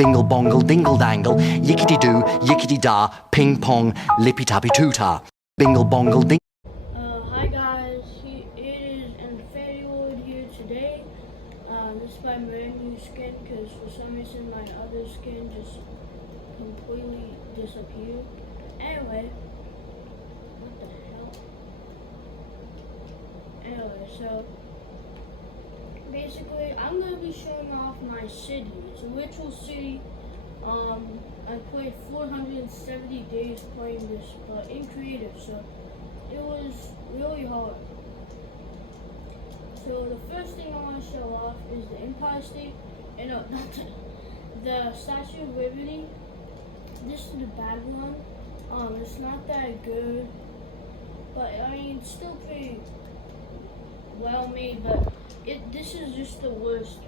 Bingle bongle dingle dangle, yickety doo, yickety da, ping pong, lippy tappy toota. Bingle bongle ding. Hi guys, it is Inferior here today. This is my brand new skin because for some reason my other skin just completely disappeared. Anyway, what the hell? Anyway, so basically I'm going to be showing off my city. It's a virtual city. I played 470 days playing this, but in creative, so it was really hard. So the first thing I want to show off is the Empire State, and not the Statue of Liberty. This is the bad one. It's not that good, but I mean it's still pretty well made. But this is just the worst.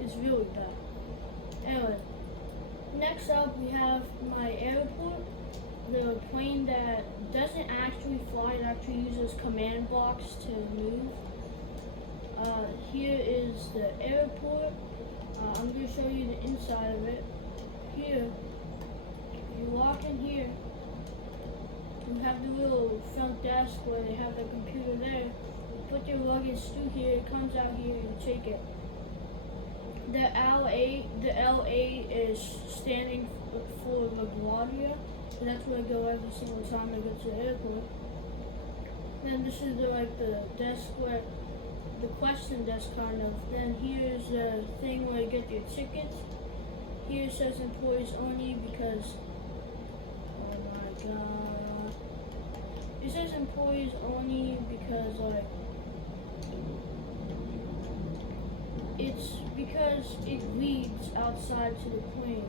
It's really bad. Anyway, next up we have my airport. The plane that doesn't actually fly, it actually uses command blocks to move. Here is the airport. I'm going to show you the inside of it. Here, you walk in here, you have the little front desk where they have the computer there. You put your luggage through here, it comes out here, you take it. The LA is standing for LaGuardia. So that's where I go every single time I go to the airport. Then this is the desk where the question desk kind of. Then here's the thing where you get your tickets. Here it says employees only because oh my god. It says employees only because it's because it leads outside to the plane.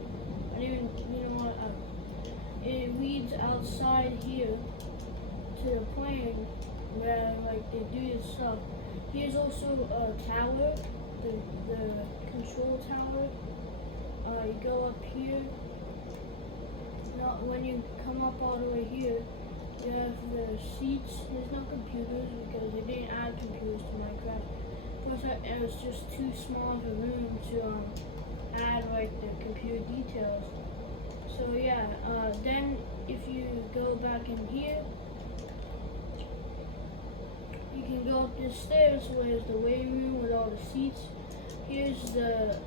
I didn't even it leads outside here to the plane where they do this stuff. Here's also a tower, the control tower. You go up here. Now when you come up all the way here, you have the seats. There's no computers because they didn't add computers to Minecraft. Plus it was just too small of a room to add the computer details. So yeah, then if you go back in here, you can go up the stairs where there's the waiting room with all the seats. Here's the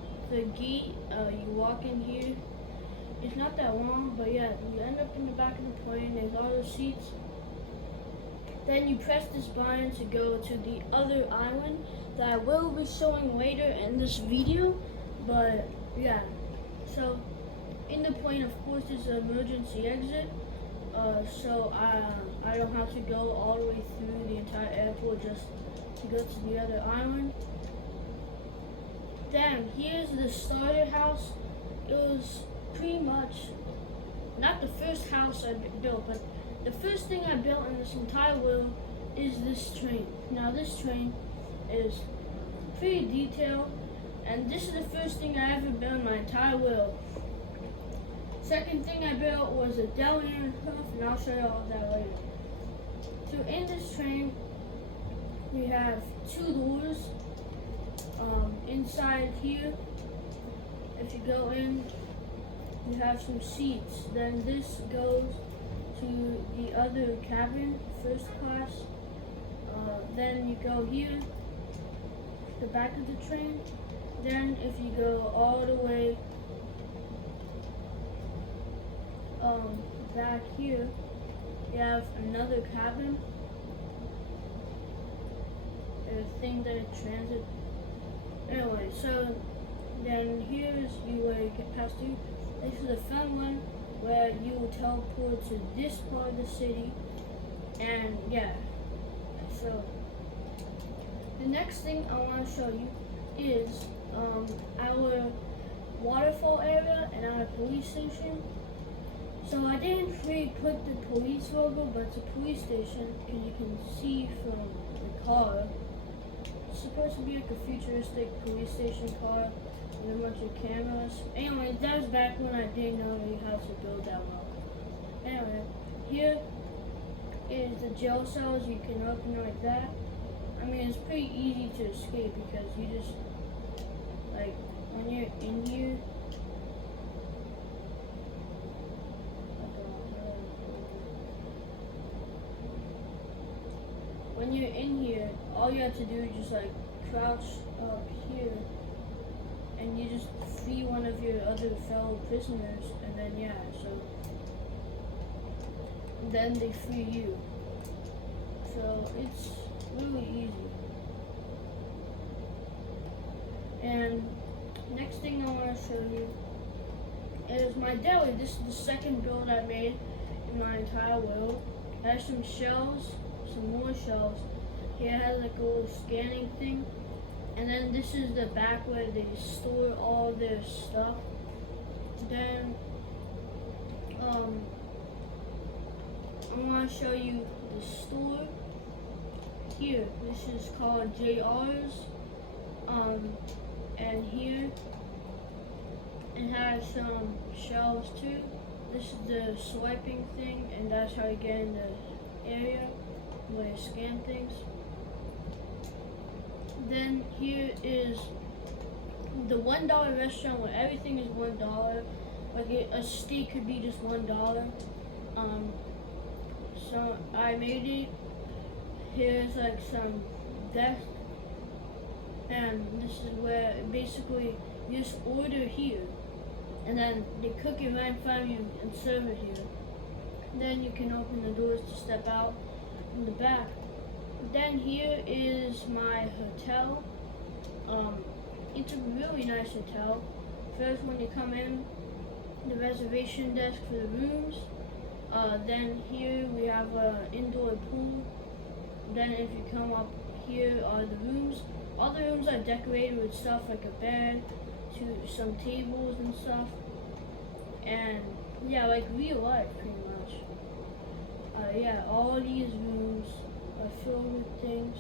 gate. You walk in here. It's not that long, but yeah, you end up in the back of the plane. There's all the seats. Then you press this button to go to the other island that I will be showing later in this video. But yeah, so in the plane, of course, there's an emergency exit. So I don't have to go all the way through the entire airport just to go to the other island. Then here's the starter house. It was pretty much not the first house I built, but the first thing I built in this entire world is this train. Now this train is pretty detailed, and this is the first thing I ever built in my entire world. Second thing I built was a deli and stuff, and I'll show you all that later. So in this train, we have two doors. Inside here, if you go in, you have some seats. Then this goes to the other cabin, first class. Then you go here, the back of the train. Then if you go all the way back here, you have another cabin. A thing that it transit. Anyway, so then here's where you get past through. This is the fun one where you will teleport to this part of the city, and yeah. So the next thing I want to show you is our waterfall area and our police station. So I didn't really put the police logo, but it's a police station, and you can see from the car. It's supposed to be like a futuristic police station car with a bunch of cameras. Anyway, that was back when I didn't know how to build that well. Anyway, here is the jail cells. You can open it like that. I mean, it's pretty easy to escape because you just when you're in here, when you're in here, all you have to do is just like crouch up here, and you just free one of your other fellow prisoners, and then yeah, so then they free you. So it's really easy. And next thing I want to show you is my deli. This is the second build I made in my entire world. It has some shelves, some more shelves. Here it has like a little scanning thing. And then this is the back where they store all their stuff. Then I want to show you the store here. This is called JR's. And here it has some shelves too. This is the swiping thing, and that's how you get in the area where you scan things. Then here is the $1 restaurant where everything is $1. Like a steak could be just $1. So I made it. Here's like some desk, and this is where basically you just order here, and then they cook it right in front of you and serve it here. Then you can open the doors to step out in the back. Then here is my hotel. It's a really nice hotel. First, when you come in, the reservation desk for the rooms. Then here we have an indoor pool. Then if you come up here are the rooms. All the rooms are decorated with stuff like a bed, to some tables and stuff. And yeah, like real life pretty much. Yeah, all these rooms are filled with things.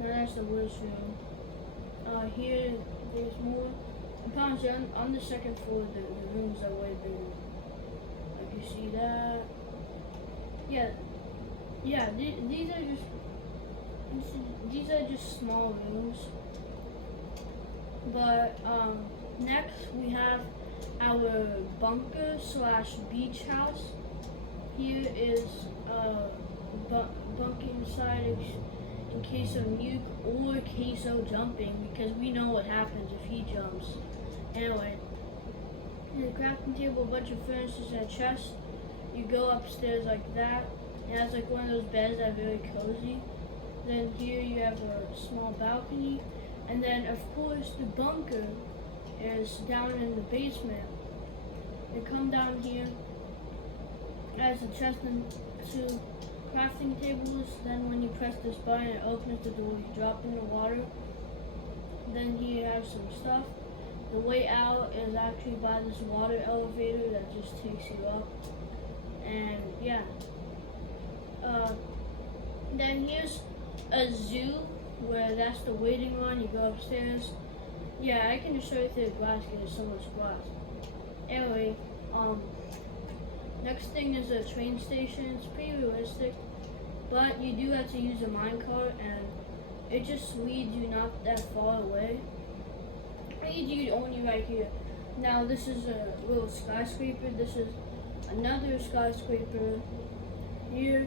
And that's the worst room. Here there's more. I promise you, on the second floor the rooms are way bigger. Like you see that. Yeah, these are just small rooms. But next we have our bunker / beach house. Here is bunker inside in case of nuke or queso jumping, because we know what happens if he jumps. Anyway, in the crafting table, a bunch of furnaces and a chest. You go upstairs like that. It has like one of those beds that are very cozy. Then here you have a small balcony. And then of course the bunker is down in the basement. You come down here, as a chest and two crafting tables. Then when you press this button, it opens the door, you drop in the water. Then here you have some stuff. The way out is actually by this water elevator that just takes you up. And yeah. Then here's a zoo where that's the waiting line. You go upstairs. Yeah, I can just show you through the glass because there's so much glass. Anyway, next thing is a train station. It's pretty realistic, but you do have to use a minecart, and it just leads you not that far away. It leads you only right here. Now this is a little skyscraper. This is another skyscraper. Here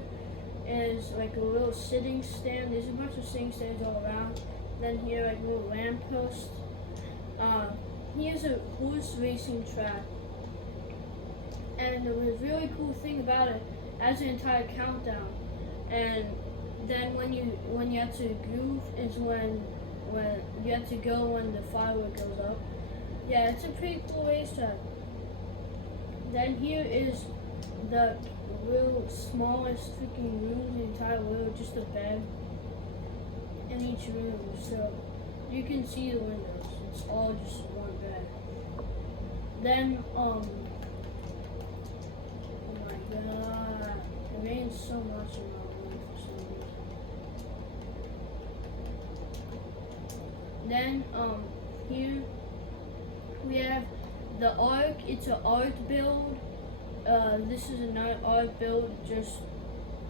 is like a little sitting stand. There's a bunch of sitting stands all around. Then here like a little lamppost. Here's a horse racing track. And the really cool thing about it has an entire countdown. And then when you have to groove is when you have to go when the firework goes up. Yeah, it's a pretty cool racetrack. Then here is the real smallest freaking room in the entire world, just a bed in each room, so you can see the windows. It's all just one bed. Then oh my god, it rains so much in my room for some reason. Then here we have the Ark. It's an Ark build. This is another Ark build, just,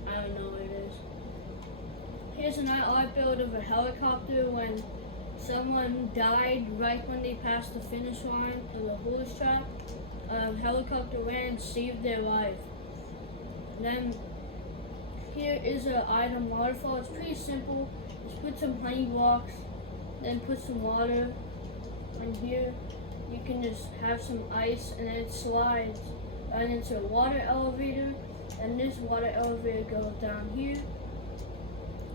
I don't know what it is. Here's another Ark build of a helicopter when someone died right when they passed the finish line of the horse track. Helicopter ran and saved their life. Then here is an item waterfall. It's pretty simple. Just put some honey blocks, then put some water on here. You can just have some ice and then it slides right into a water elevator, and this water elevator goes down here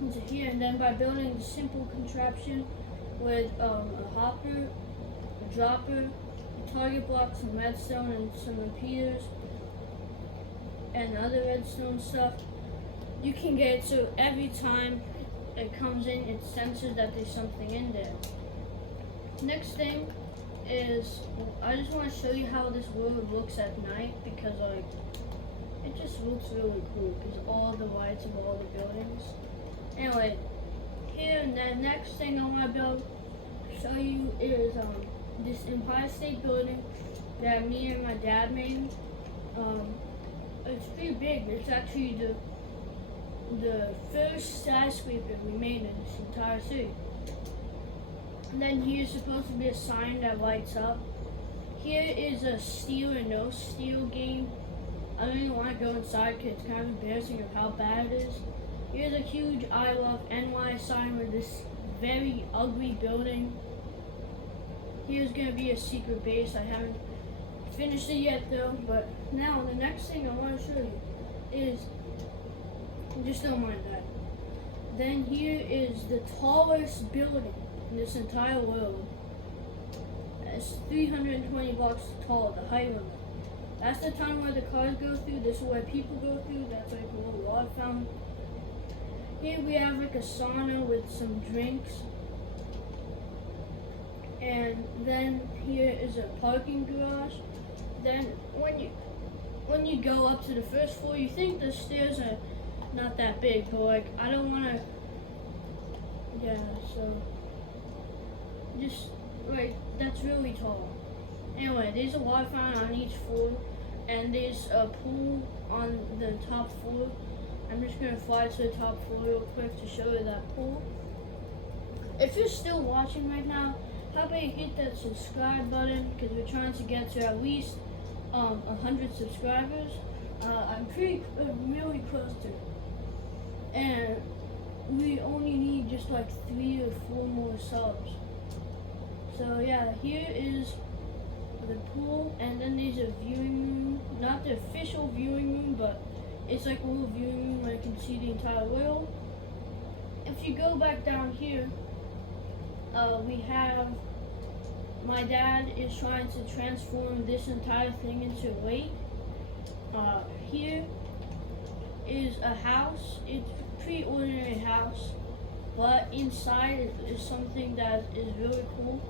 into here, and then by building a simple contraption with a hopper, a dropper, a target block, some redstone, and some repeaters, and other redstone stuff, you can get it so every time it comes in, it senses that there's something in there. Next thing is, I just want to show you how this world looks at night, because like it just looks really cool because all the lights of all the buildings. Anyway, here and the next thing I want to show you is this Empire State Building that me and my dad made. It's pretty big. It's actually the first skyscraper we made in this entire city. And then here's supposed to be a sign that lights up. Here is a steal or no steal game. I don't even want to go inside because it's kind of embarrassing of how bad it is. Here's a huge I love NY sign with this very ugly building. Here's going to be a secret base. I haven't finished it yet though, but now the next thing I want to show you is, just don't mind that. Then here is the tallest building in this entire world. It's 320 blocks tall, the height limit. That's the time where the cars go through. This is where people go through. That's like a little water fountain. Here we have like a sauna with some drinks. And then here is a parking garage. Then when you go up to the first floor, you think the stairs are not that big, but like I don't want to. Yeah, so just like that's really tall. Anyway, there's a water fountain on each floor, and there's a pool on the top floor. I'm just gonna fly to the top floor real quick to show you that pool. If you're still watching right now, how about you hit that subscribe button, because we're trying to get to at least 100 subscribers. I'm really close to it. And we only need just like 3 or 4 more subs. So yeah, here is the pool, and then there's a viewing room. Not the official viewing room, but it's like a little viewing room where you can see the entire world. If you go back down here, we have, my dad is trying to transform this entire thing into a lake. Here is a house. It's a pretty ordinary house, but inside is something that is really cool.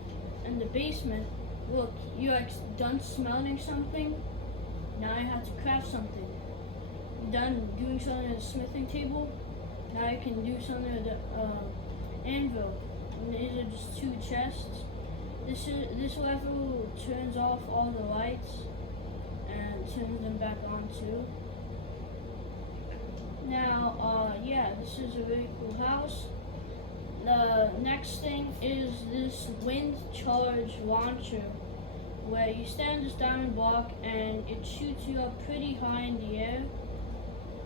In the basement, look, you're like done smelting something. Now you have to craft something. You're done doing something at the smithing table. Now you can do something at the anvil. And these are just 2 chests. This level turns off all the lights and turns them back on too. Now, yeah, this is a really cool house. The next thing is this wind charge launcher, where you stand this diamond block and it shoots you up pretty high in the air,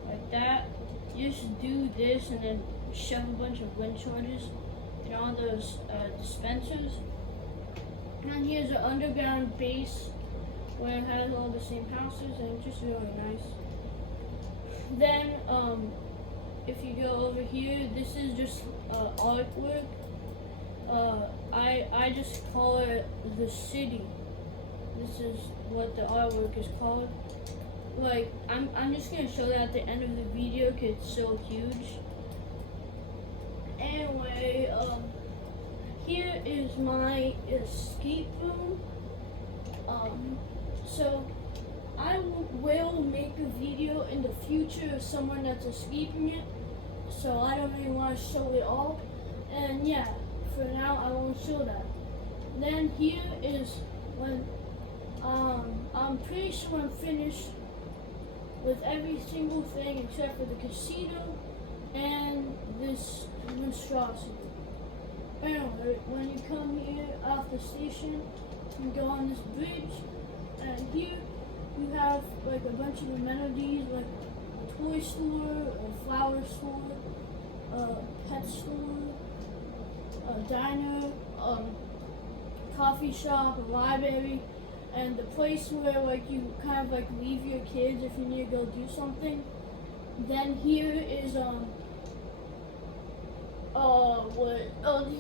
like that. You just do this and then shove a bunch of wind charges in all those dispensers. And here's an underground base where it has all the same houses, and it's just really nice. Then, if you go over here, this is just artwork. I just call it the city. This is what the artwork is called. Like, I'm just gonna show that at the end of the video because it's so huge. Anyway, here is my escape room. So I will make a video in the future of someone that's escaping it. So I don't really want to show it all. And yeah, for now I won't show that. Then here is when I'm pretty sure I'm finished with every single thing except for the casino and this monstrosity. Anyway, when you come here off the station, you go on this bridge, and here you have like a bunch of amenities like toy store, a flower store, a pet store, a diner, coffee shop, a library, and the place where like you kind of like leave your kids if you need to go do something. Then here is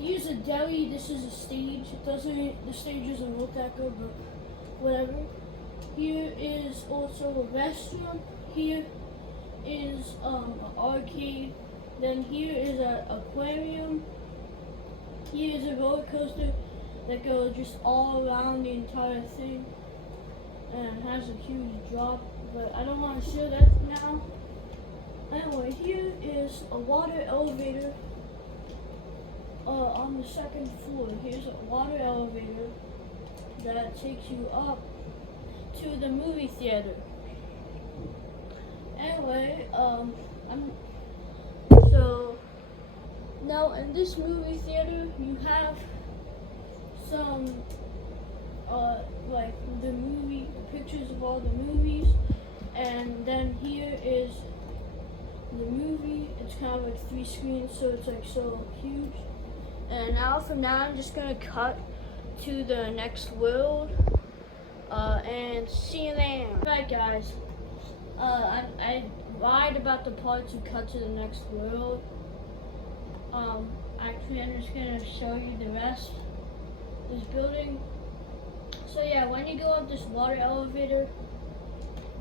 here's a deli. This is a stage. The stage doesn't look that good, but whatever. Here is also a restaurant. Here is an arcade. Then here is an aquarium. Here is a roller coaster that goes just all around the entire thing and has a huge drop, but I don't want to show that now. Anyway, here is a water elevator on the second floor. Here's a water elevator that takes you up to the movie theater. Anyway, so now in this movie theater you have some like the pictures of all the movies, and then here is the movie. It's kind of like 3 screens, so it's like so huge. And now from now I'm just gonna cut to the next world and see you there. Alright guys, I lied about the part to cut to the next world. Actually I'm just gonna show you the rest. This building. So yeah, when you go up this water elevator,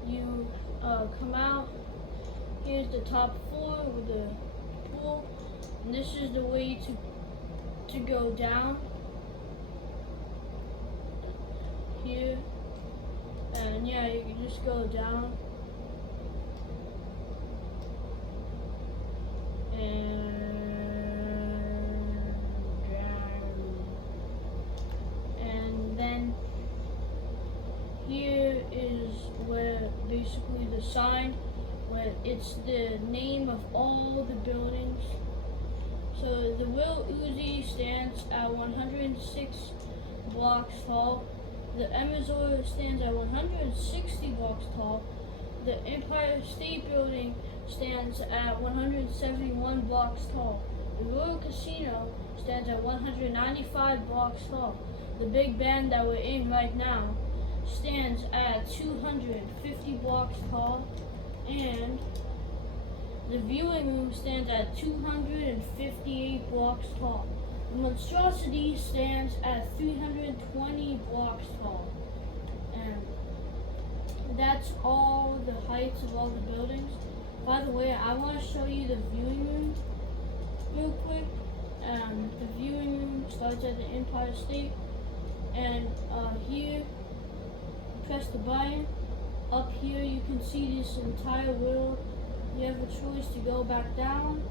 you come out. Here's the top floor with the pool, and this is the way to go down here. And yeah, you can just go down and then here is where basically the sign, where it's the name of all the buildings. So the Will Uzi stands at 106 blocks tall. The Emizor stands at 160 blocks tall. The Empire State Building stands at 171 blocks tall. The Royal Casino stands at 195 blocks tall. The Big Ben that we're in right now stands at 250 blocks tall. And the viewing room stands at 258 blocks tall. The Monstrosity stands at 320 blocks tall. And that's all the heights of all the buildings. By the way, I want to show you the viewing room real quick. The viewing room starts at the Empire State. And here, press the button. Up here you can see this entire world. You have a choice to go back down,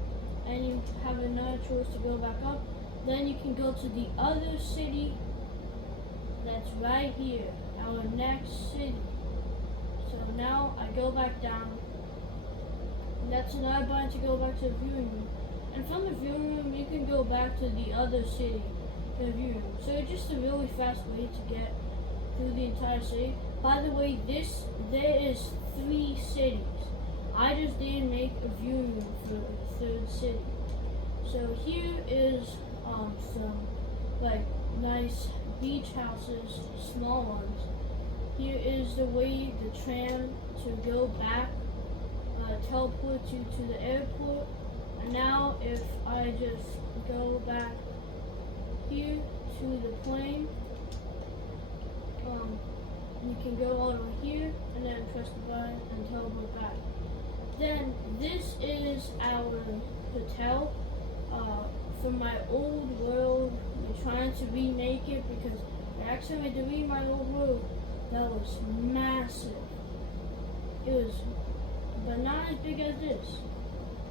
and you have another choice to go back up. Then you can go to the other city that's right here, our next city. So now I go back down. And that's another button to go back to the viewing room. And from the viewing room you can go back to the other city, to the viewing room. So it's just a really fast way to get through the entire city. By the way, there is 3 cities. I just didn't make a viewing room for the 3rd city. So here is some like nice beach houses, small ones. Here is the way the tram to go back, teleports you to the airport. And now if I just go back here to the plane, you can go all the way here and then press the button and teleport back. Then this is our hotel from my old world. We're trying to remake it because I actually had to read my old world. That was massive. It was, but not as big as this.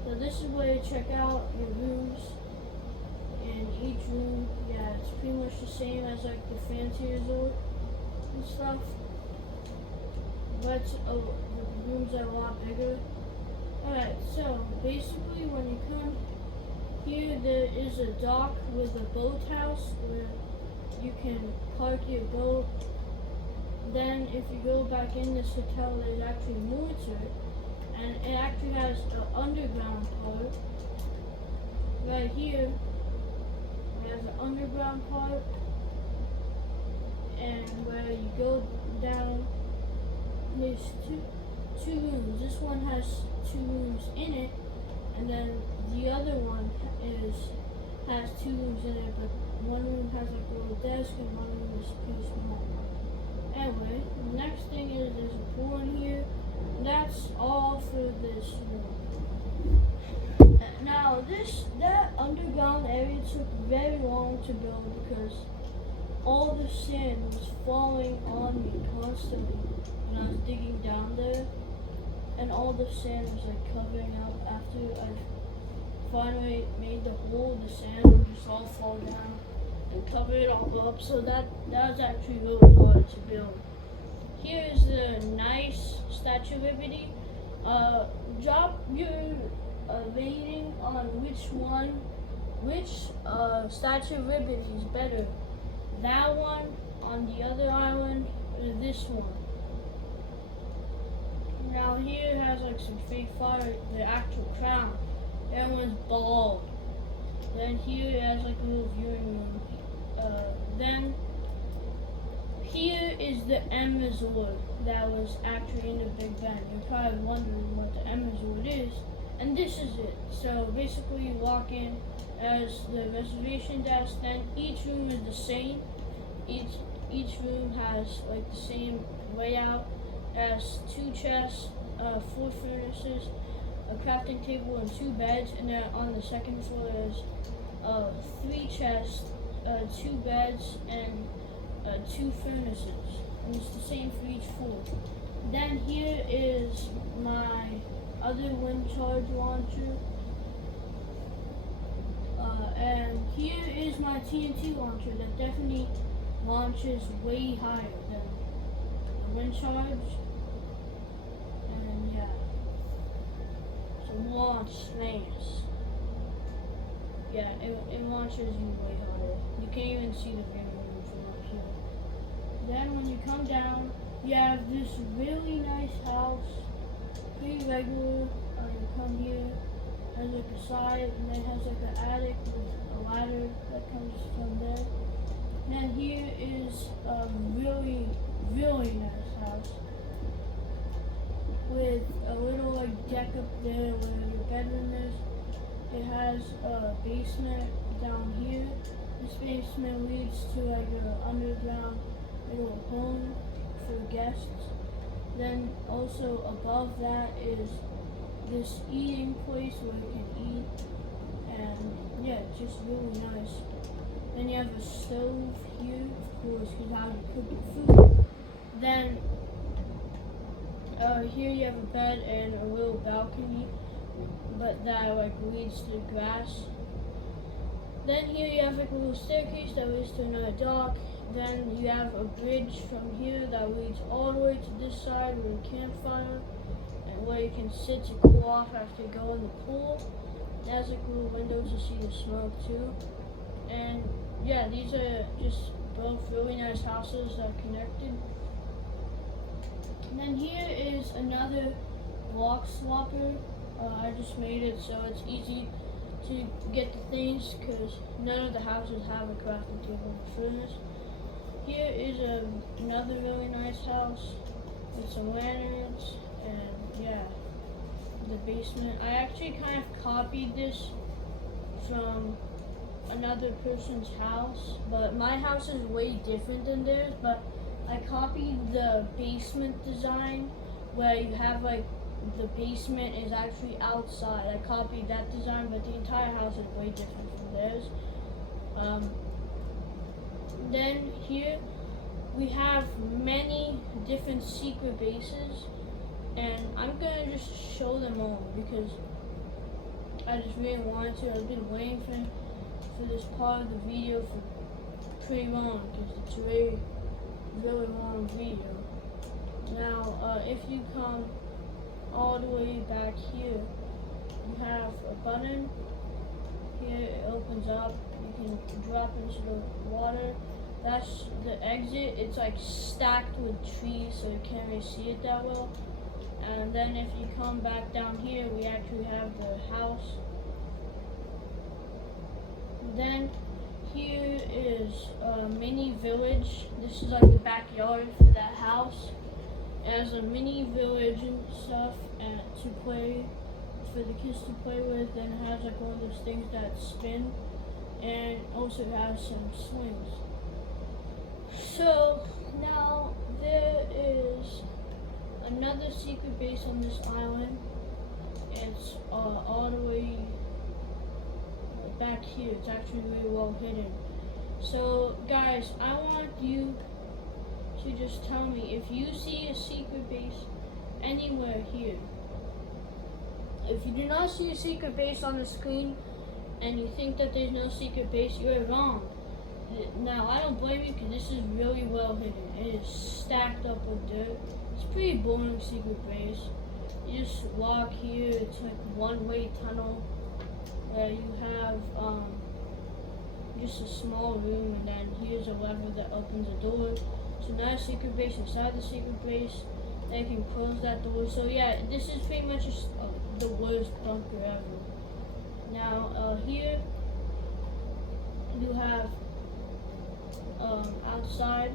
So this is where you check out your rooms. And each room, yeah, it's pretty much the same as like the fancy resort and stuff. But the rooms are a lot bigger. Alright, so basically when you come here, there is a dock with a boathouse where you can park your boat. Then if you go back in this hotel, there's actually more to it. and it actually has an underground part. Right here, it has an underground part, and where you go down, there's two rooms. This one has 2 rooms in it, and then the other one has 2 rooms in it, but one room has like a little desk and one room is pretty small. Anyway, the next thing is there's a pool in here. And that's all for this room. Now that underground area took very long to build because all the sand was falling on me constantly when I was digging down there, and all the sand was like covering up after I finally made the hole. The sand would just all fall down and cover it all up, so that was actually really hard to build. Here is the nice Statue of Liberty. Drop your rating on which Statue of Liberty is better, that one on the other island or this one. Now here it has like some fake fire, the actual crown. That one's bald. Then here it has like a little viewing room. Then here is the M Resort that was actually in the Big Ben. You're probably wondering what the M Resort is, and this is it. So basically you walk in as the reservation desk, then each room is the same. Each room has like the same layout. It has 2 chests, 4 furnaces, a crafting table, and 2 beds, and then on the second floor there's 3 chests, 2 beds, and 2 furnaces, and it's the same for each floor. Then here is my other wind charge launcher, and here is my TNT launcher that definitely launches way higher than the wind charge, and yeah, so launch snails. Yeah, it launches you way higher. You can't even see the video from up here. Then when you come down, you have this really nice house, pretty regular. You come here, has like a side, and then has like an attic with a ladder that comes from there. And then here is a really, really nice house with a little like deck up there where your bedroom is. It has a basement down here. This basement leads to like an underground little home for guests. Then also above that is this eating place where you can eat, and yeah, it's just really nice. Then you have a stove here, of course, because how you cook your food. Then here you have a bed and a little balcony, but that like leads to grass. Then here you have like a little staircase that leads to another dock. Then you have a bridge from here that leads all the way to this side with a campfire, and where you can sit to cool off after you go in the pool. It has like little windows to see the smoke too. And yeah, these are just both really nice houses that are connected. And then here is another block swapper. I just made it so it's easy to get the things because none of the houses have a crafting table and furnace. Here is another really nice house with some lanterns, and yeah, the basement. I actually kind of copied this from another person's house, but my house is way different than theirs, but I copied the basement design where you have like the basement is actually outside. I copied that design, but the entire house is way different from theirs. Then here we have many different secret bases, and I'm gonna just show them all because I just really wanted to. I've been waiting for this part of the video for pretty long because it's a really long video. Now, if you come all the way back here, you have a button. Here it opens up. You can drop into the water. That's the exit. It's like stacked with trees, so you can't really see it that well. And then if you come back down here, we actually have the house. Then here is a mini village. This is like the backyard for that house. It has a mini village and stuff and to play for the kids to play with, and it has like all those things that spin, and also has some swings. So now there is another secret base on this island. It's all the way back here. It's actually really well hidden. So guys, I want you to just tell me if you see a secret base anywhere here. If you do not see a secret base on the screen and you think that there's no secret base, you're wrong. Now, I don't blame you because this is really well hidden. It is stacked up with dirt. It's a pretty boring secret base. You just walk here. It's like one-way tunnel where you have just a small room, and then here's a lever that opens a door. So now a secret base inside the secret base. They can close that door. So yeah, this is pretty much just the worst bunker ever. Now here you have outside.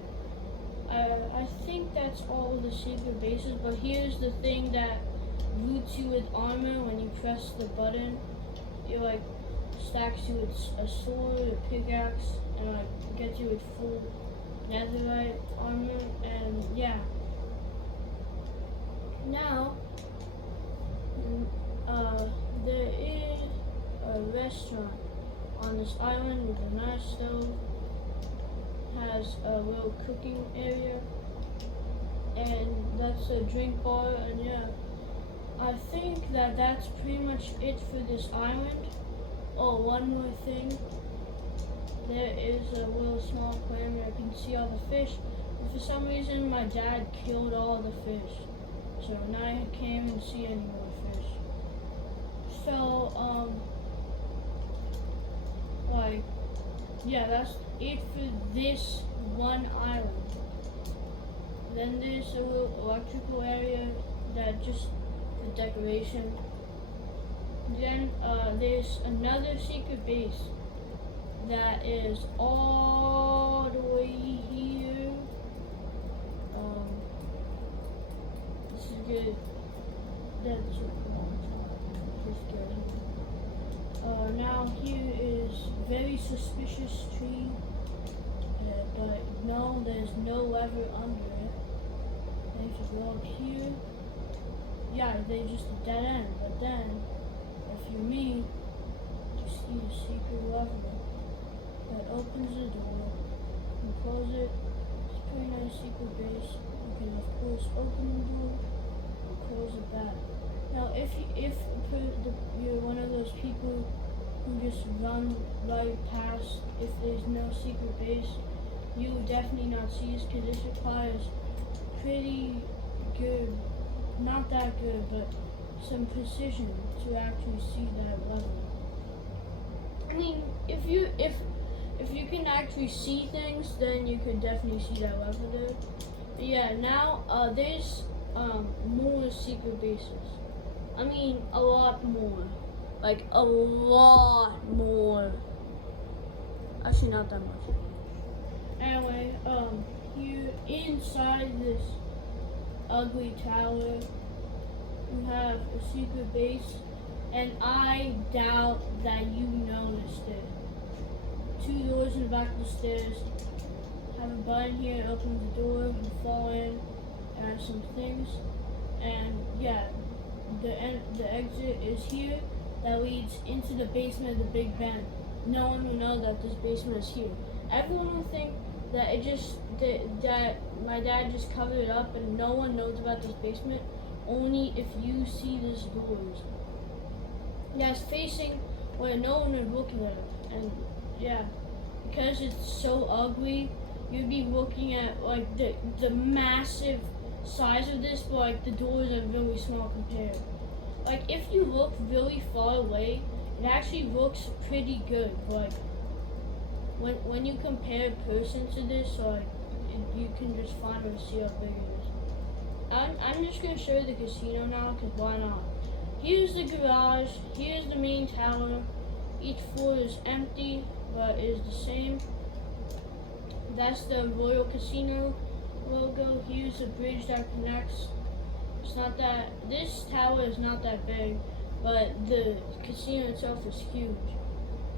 I think that's all the secret bases, but here's the thing that loots you with armor when you press the button. It like stacks you with a sword, a pickaxe, and like gets you with full netherite armor, and yeah. Now there is a restaurant on this island with a nice stove. Has a little cooking area, and that's a drink bar, and yeah, I think that that's pretty much it for this island. Oh, one more thing. There is a little small aquarium where I can see all the fish, but for some reason my dad killed all the fish, so now I can't even see any more fish. So like, yeah, that's it for this one island. Then there's a little electrical area that just for decoration. Then there's another secret base that is all the way here. This is good. That's just good. Now here is very suspicious tree, but no, there's no lever under it. Then if you go up here, yeah, they just a dead end. But then, if you meet, you see the secret lever that opens the door. You close it. It's a pretty nice secret base. You can of course open the door and close it back. Now, if you're one of those people who just run right past, if there's no secret base, you will definitely not see this because this requires pretty good, not that good, but some precision to actually see that level. I mean, if you can actually see things, then you could definitely see that level there. But yeah, now there's more secret bases. I mean, a lot more. Like, a lot more. Actually, not that much. Anyway, here inside this ugly tower, you have a secret base, and I doubt that you noticed it. 2 doors in the back of the stairs. Have a button here, opens the door, you fall in, and some things. And yeah, the exit is here that leads into the basement of the Big Ben. No one will know that this basement is here. Everyone will think that that my dad just covered it up, and no one knows about this basement. Only if you see these doors. Yeah, it's facing where no one is looking at it, and yeah, because it's so ugly, you'd be looking at like the massive size of this, but like the doors are really small compared. Like if you look really far away, it actually looks pretty good. Like when you compare person to this, like you can just finally see how big it is. I I'm just gonna show you the casino now, cause why not? Here's the garage. Here's the main tower. Each floor is empty, but is the same. That's the Royal Casino logo. Here's the bridge that connects. It's not that, this tower is not that big, but the casino itself is huge.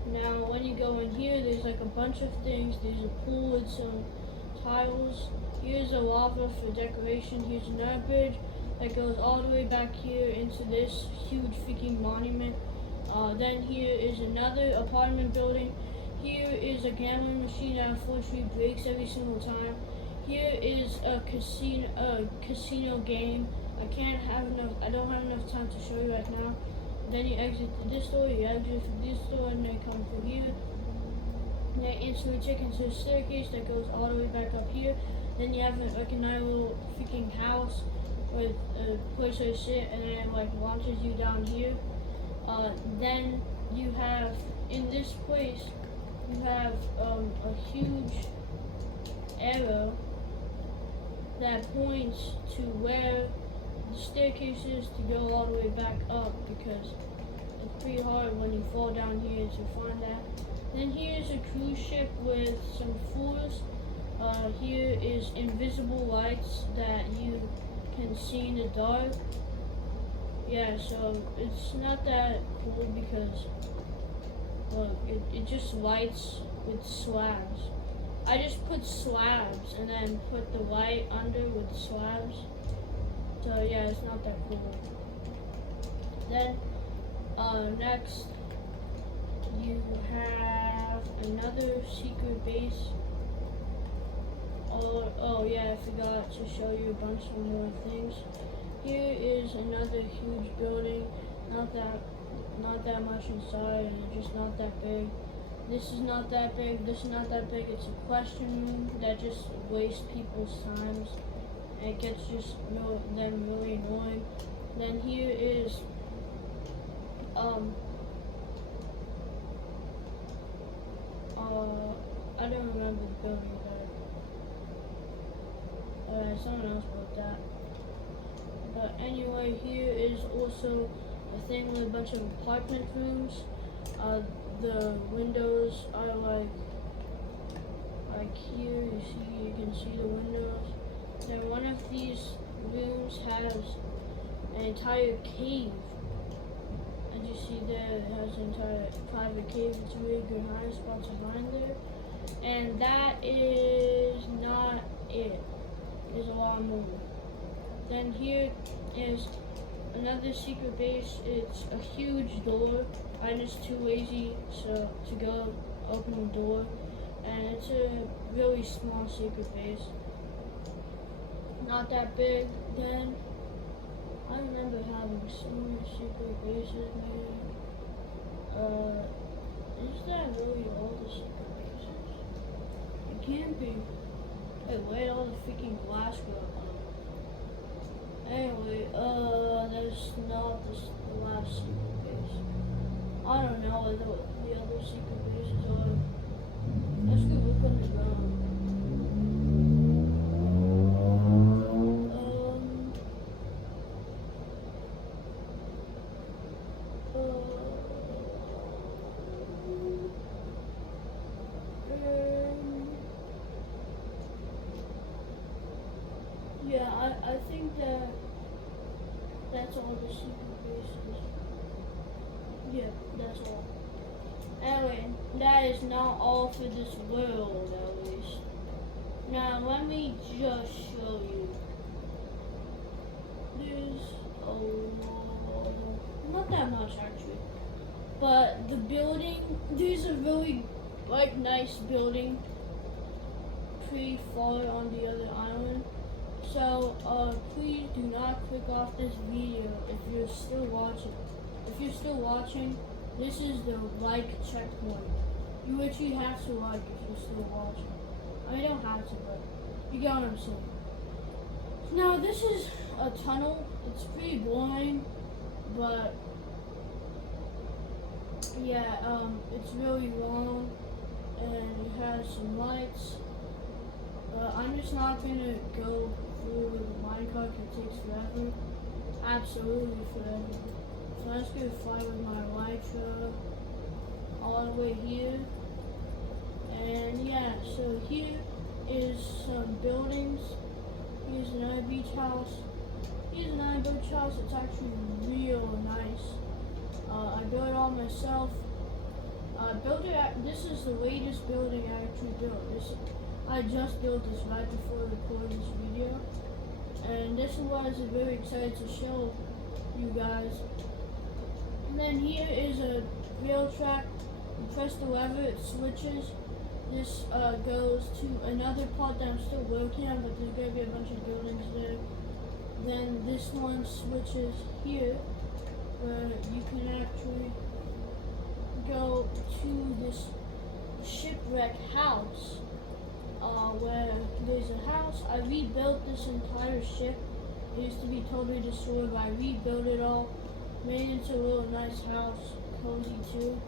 Now, when you go in here, there's like a bunch of things. There's a pool with some tiles. Here's a lava for decoration. Here's another bridge that goes all the way back here into this huge freaking monument. Then here is another apartment building. Here is a gambling machine that unfortunately breaks every single time. Here is a casino game. I don't have enough time to show you right now. Then you exit through this door, you exit through this door, and then come through here. And then instantly check into the staircase that goes all the way back up here. Then you have like a nice little freaking house with a place to sit, and then it like launches you down here. Then you have, in this place, you have a huge arrow that points to where the staircase is to go all the way back up, because it's pretty hard when you fall down here to find that. Then here's a cruise ship with some floors. Here is invisible lights that you can see in the dark. Yeah, so it's not that cool because look, it just lights with slabs. I just put slabs and then put the light under with slabs. So yeah, it's not that cool. Then next you have another secret base. Oh yeah, I forgot to show you a bunch of more things. Here is another huge building, not that much inside, and just not that big. This is not that big, this is not that big. It's a question room that just wastes people's times, and it gets them really annoying. Then here is I don't remember the building better. Someone else wrote that. But anyway, here is also a thing with a bunch of apartment rooms. The windows are like here. You can see the windows. Then one of these rooms has an entire cave. As you see there, it has an entire private cave. It's a really good hiding spots behind there. And that is not it. There's a lot more. Then here is another secret base. It's a huge door. I'm just too lazy to go open the door. And it's a really small secret base. Not that big. Then I remember having so many secret bases maybe. Is that really all the secret bases? It can't be. Hey, where'd all the freaking glass go? Anyway, that's not the last secret base. I don't know what the other secret bases are. Let's go look underground. Yeah, I think that's all the secret bases. Yeah, that's all. Anyway, that is not all for this world, at least. Now, let me just show you. There's not that much actually. But the building, there's a really, nice building pretty far on the other island. So, please do not click off this video if you're still watching. If you're still watching, this is the like checkpoint. You literally have to like if you're still watching. I mean, you don't have to, but you get what I'm saying. Now, this is a tunnel. It's pretty boring, but yeah, it's really long, and it has some lights. But I'm just not gonna go through the minecart. It takes forever. Absolutely forever. So let's go fly with my Elytra all the way here. And yeah, so here is some buildings. Here's another beach house. Here's another beach house. It's actually real nice. I built it all myself. This is the latest building I actually built. I just built this right before recording this video. And this is what I was very excited to show you guys. And then here is a rail track. You press the lever, it switches. This goes to another part that I'm still working on, but there's going to be a bunch of buildings there. Then this one switches here, where you can actually go to this shipwreck house, where there's a house. I rebuilt this entire ship. It used to be totally destroyed, but I rebuilt it all, made it into a little nice house, cozy too.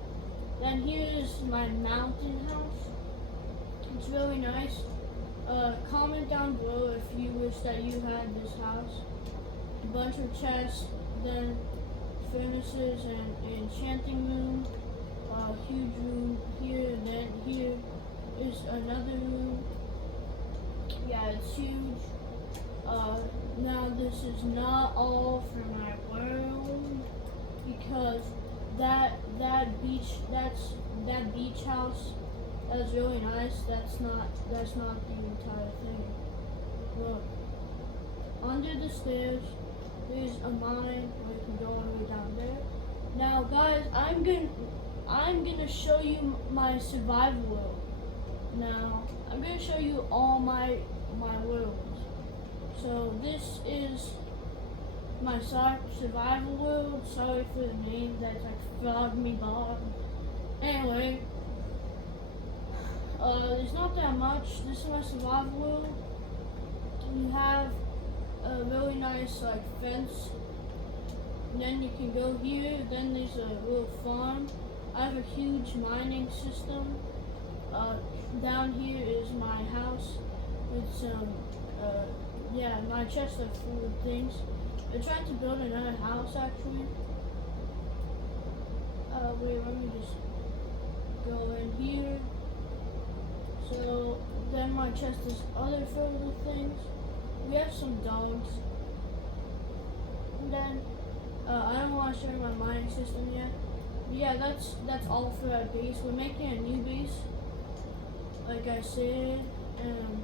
Then here is my mountain house. It's really nice. Comment down below if you wish that you had this house. A bunch of chests, then furnaces and enchanting room. Huge room here, and then here is another room. Yeah, it's huge. Now this is not all for my world, because that beach house, that's really nice. That's not the entire thing. Look, under the stairs there's a mine where you can go all the way down there. Now guys, I'm gonna show you my survival world. Now I'm gonna show you all my worlds. So this is my survival world. Sorry for the name, that's like Frog Me Bob. Anyway, there's not that much. This is my survival world. You have a really nice like fence. And then you can go here. Then there's a little farm. I have a huge mining system. Down here is my house. It's yeah, my chests are full of things. I'm trying to build another house actually. Wait, let me just go in here. So then my chest is other further things. We have some dogs. And then I don't want to show you my mining system yet. But yeah, that's all for our base. We're making a new base, like I said. And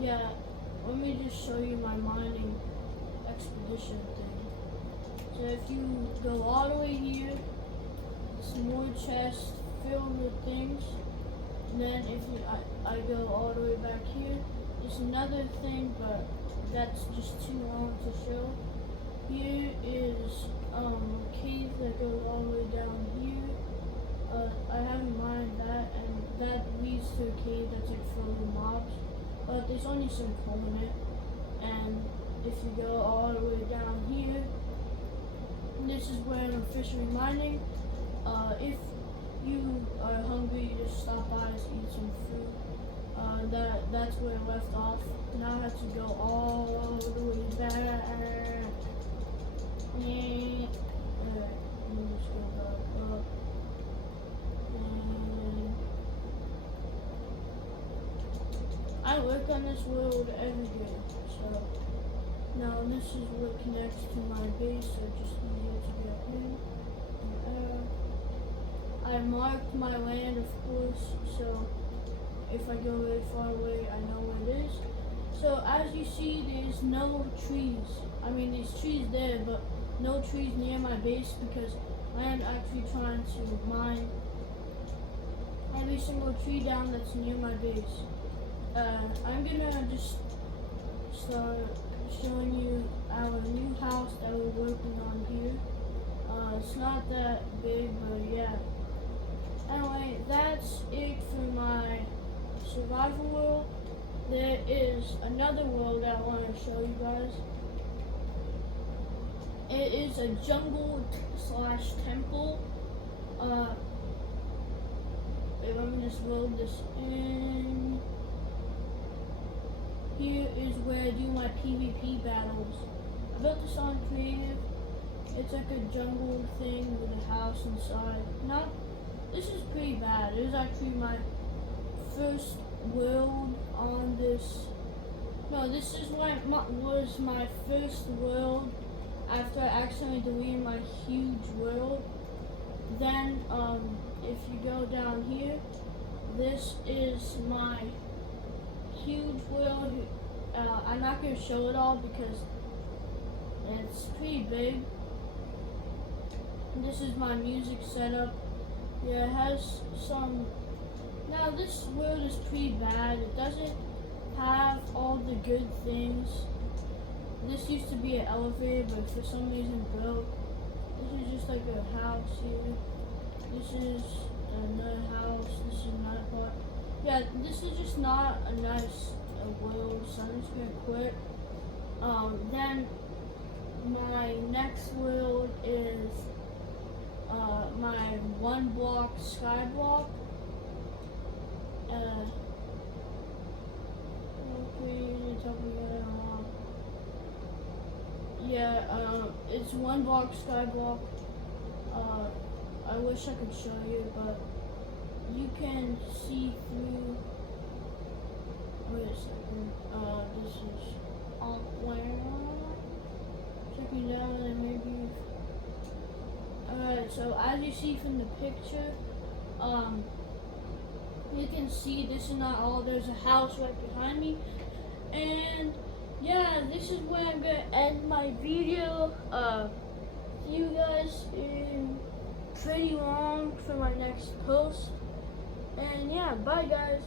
yeah, let me just show you my mining expedition thing. So if you go all the way here, some more chests filled with things. And then if I go all the way back here, it's another thing, but that's just too long to show. Here is a cave that goes all the way down here. I haven't mined that, and that leads to a cave that's like full of mobs. But there's only some coal in it. And if you go all the way down here, this is where I'm officially mining. If you are hungry, you just stop by and eat some food. That's where I left off. Now I have to go all the way back. And let me just go back up. And I work on this world every day. So now this is what connects to my base, so just easier to get in. I marked my land, of course, so if I go very far away, I know where it is. So as you see, there's no trees. I mean, there's trees there, but no trees near my base because I am actually trying to mine every single tree down that's near my base. I'm gonna just start showing you our new house that we're working on here. It's not that big, but yeah. Anyway, that's it for my survival world. There is another world that I want to show you guys. It is a jungle / temple. Wait, let me just load this in. here is where I do my PvP battles. I built this on creative. It's like a jungle thing with a house inside. Not, this is pretty bad. It was actually my first world on this. No, this is was my first world after I accidentally deleted my huge world. Then, if you go down here, this is my huge world. I'm not going to show it all because it's pretty big. And this is my music setup. Yeah, it has some. Now this world is pretty bad. It doesn't have all the good things. This used to be an elevator, but for some reason broke. This is just like a house here. This is another house. This is another part. Yeah, this is just not a nice world, so I'm just gonna quit. Then my next world is my 1 block skyblock. It's 1 block skyblock. I wish I could show you, but you can see through. Wait a second. This is checking down and maybe. Alright, so as you see from the picture, you can see this is not all. There's a house right behind me, and yeah, this is where I'm gonna end my video. See you guys in pretty long for my next post, and yeah, bye guys.